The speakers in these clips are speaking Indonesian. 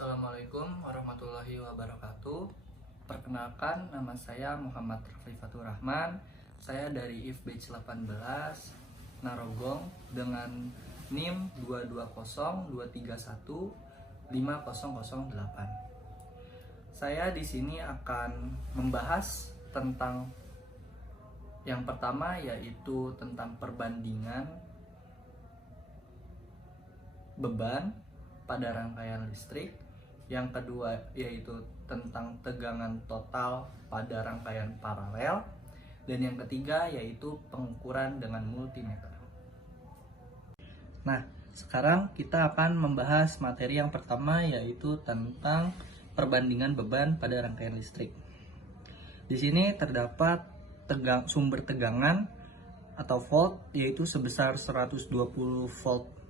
Assalamualaikum warahmatullahi wabarakatuh. Perkenalkan, nama saya Muhammad Rafifatur Rahman. Saya dari IF Batch 18 Narogong dengan NIM 22023150008. Saya di sini akan membahas tentang yang pertama, yaitu tentang perbandingan beban pada rangkaian listrik. Yang kedua yaitu tentang tegangan total pada rangkaian paralel. Dan yang ketiga yaitu pengukuran dengan multimeter. Nah, sekarang kita akan membahas materi yang pertama, yaitu tentang perbandingan beban pada rangkaian listrik. Di sini terdapat sumber tegangan atau volt, yaitu sebesar 120 volt.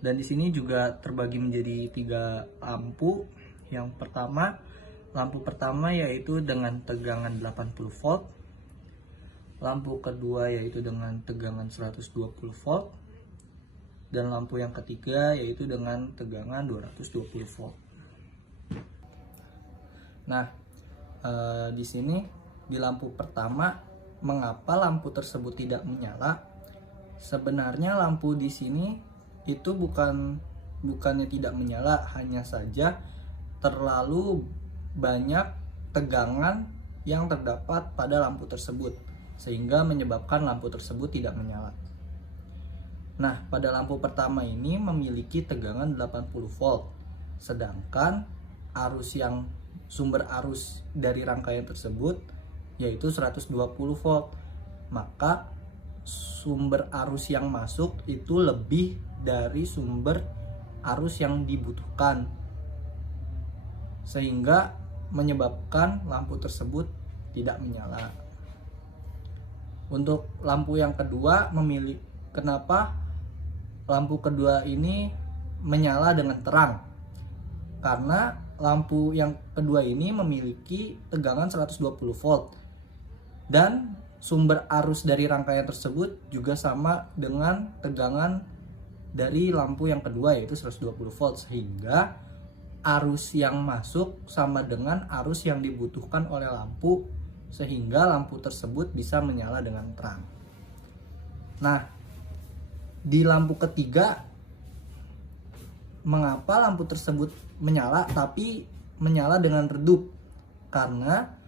Dan di sini juga terbagi menjadi 3 lampu. Yang pertama, lampu pertama yaitu dengan tegangan 80 volt. Lampu kedua yaitu dengan tegangan 120 volt. Dan lampu yang ketiga yaitu dengan tegangan 220 volt. Nah, di sini di lampu pertama, mengapa lampu tersebut tidak menyala? Sebenarnya lampu di sini itu bukannya tidak menyala, hanya saja terlalu banyak tegangan yang terdapat pada lampu tersebut sehingga menyebabkan lampu tersebut tidak menyala. Nah, pada lampu pertama ini memiliki tegangan 80 volt, sedangkan sumber arus dari rangkaian tersebut yaitu 120 volt. Maka sumber arus yang masuk itu lebih dari sumber arus yang dibutuhkan, sehingga menyebabkan lampu tersebut tidak menyala. Untuk lampu yang kedua, kenapa lampu kedua ini menyala dengan terang? Karena lampu yang kedua ini memiliki tegangan 120 volt dan sumber arus dari rangkaian tersebut juga sama dengan tegangan dari lampu yang kedua yaitu 120 volt, sehingga arus yang masuk sama dengan arus yang dibutuhkan oleh lampu, sehingga lampu tersebut bisa menyala dengan terang. Nah, di lampu ketiga, mengapa lampu tersebut menyala tapi menyala dengan redup? Karena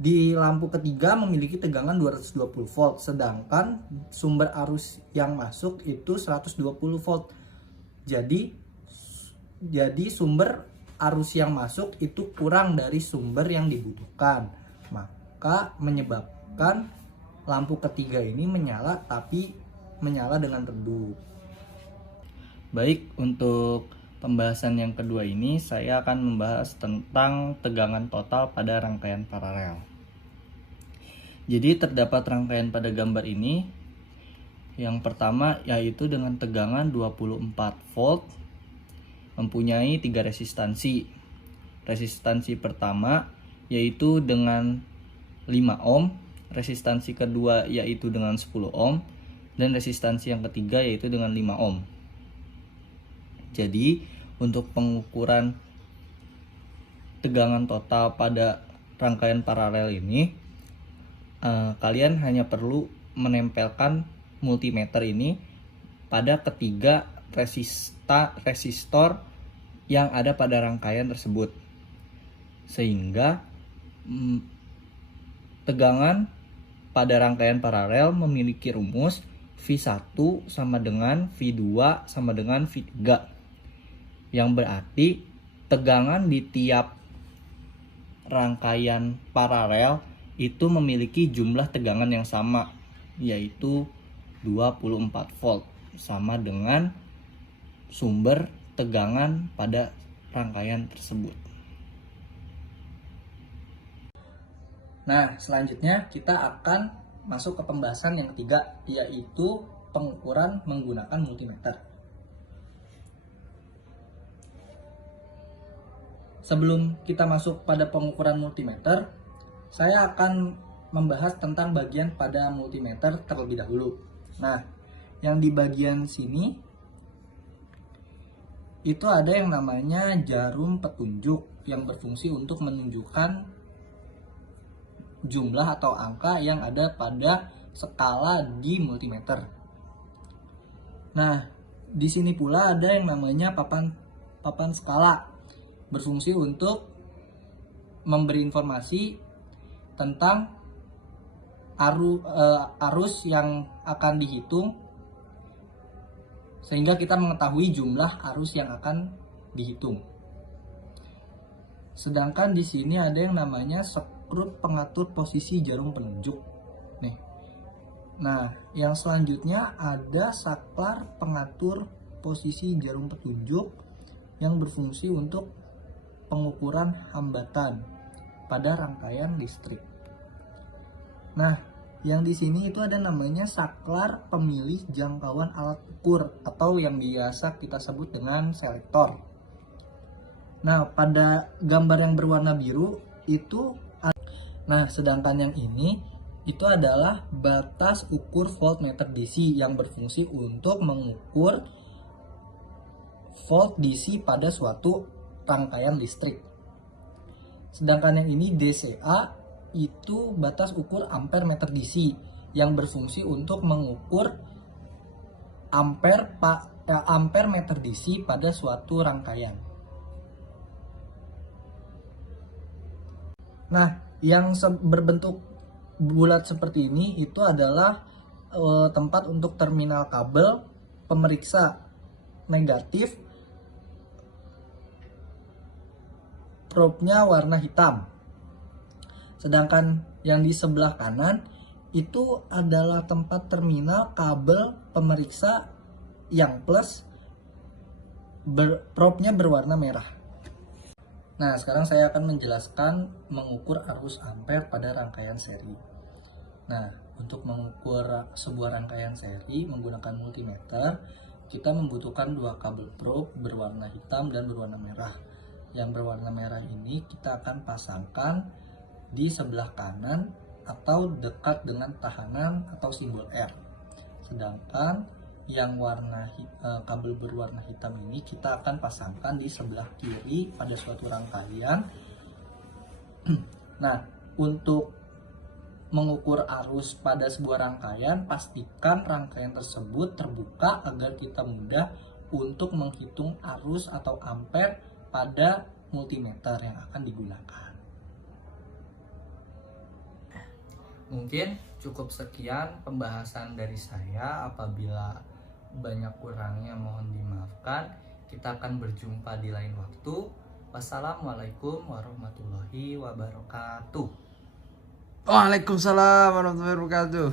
di lampu ketiga memiliki tegangan 220 volt, sedangkan sumber arus yang masuk itu 120 volt. Jadi sumber arus yang masuk itu kurang dari sumber yang dibutuhkan. Maka menyebabkan lampu ketiga ini menyala tapi menyala dengan redup. Baik, untuk pembahasan yang kedua ini saya akan membahas tentang tegangan total pada rangkaian paralel. Jadi terdapat rangkaian pada gambar ini. Yang pertama yaitu dengan tegangan 24 volt, mempunyai 3 resistansi. Resistansi pertama yaitu dengan 5 ohm, resistansi kedua yaitu dengan 10 ohm, dan resistansi yang ketiga yaitu dengan 5 ohm. Jadi untuk pengukuran tegangan total pada rangkaian paralel ini, kalian hanya perlu menempelkan multimeter ini pada ketiga resistor yang ada pada rangkaian tersebut, sehingga tegangan pada rangkaian paralel memiliki rumus V1 sama dengan V2 sama dengan V3, yang berarti tegangan di tiap rangkaian paralel itu memiliki jumlah tegangan yang sama, yaitu 24 volt, sama dengan sumber tegangan pada rangkaian tersebut. Nah, selanjutnya kita akan masuk ke pembahasan yang ketiga, yaitu pengukuran menggunakan multimeter. Sebelum kita masuk pada pengukuran multimeter, saya akan membahas tentang bagian pada multimeter terlebih dahulu. Nah, yang di bagian sini itu ada yang namanya jarum petunjuk yang berfungsi untuk menunjukkan jumlah atau angka yang ada pada skala di multimeter. Nah, di sini pula ada yang namanya papan skala, berfungsi untuk memberi informasi tentang arus yang akan dihitung, sehingga kita mengetahui jumlah arus yang akan dihitung. Sedangkan di sini ada yang namanya skrut pengatur posisi jarum penunjuk. Nih. Nah, yang selanjutnya ada saklar pengatur posisi jarum petunjuk yang berfungsi untuk pengukuran hambatan pada rangkaian listrik. Nah, yang di sini itu ada namanya saklar pemilih jangkauan alat ukur atau yang biasa kita sebut dengan selektor. Nah, pada gambar yang berwarna biru itu, sedangkan yang ini itu adalah batas ukur voltmeter DC yang berfungsi untuk mengukur volt DC pada suatu rangkaian listrik. Sedangkan yang ini DCA itu batas ukur ampere meter DC yang berfungsi untuk mengukur ampere meter DC pada suatu rangkaian. Nah, yang berbentuk bulat seperti ini itu adalah tempat untuk terminal kabel pemeriksa negatif, probe-nya warna hitam. Sedangkan yang di sebelah kanan itu adalah tempat terminal kabel pemeriksa yang plus, probe-nya berwarna merah. Nah, sekarang saya akan menjelaskan mengukur arus ampere pada rangkaian seri. Nah, untuk mengukur sebuah rangkaian seri menggunakan multimeter, kita membutuhkan dua kabel probe berwarna hitam dan berwarna merah. Yang berwarna merah ini kita akan pasangkan di sebelah kanan atau dekat dengan tahanan atau simbol R. Sedangkan yang kabel berwarna hitam ini kita akan pasangkan di sebelah kiri pada suatu rangkaian. Nah, untuk mengukur arus pada sebuah rangkaian, pastikan rangkaian tersebut terbuka agar kita mudah untuk menghitung arus atau ampere pada multimeter yang akan digunakan. Mungkin cukup sekian pembahasan dari saya. Apabila banyak kurangnya mohon dimaafkan. Kita akan berjumpa di lain waktu. Wassalamualaikum warahmatullahi wabarakatuh. Waalaikumsalam warahmatullahi wabarakatuh.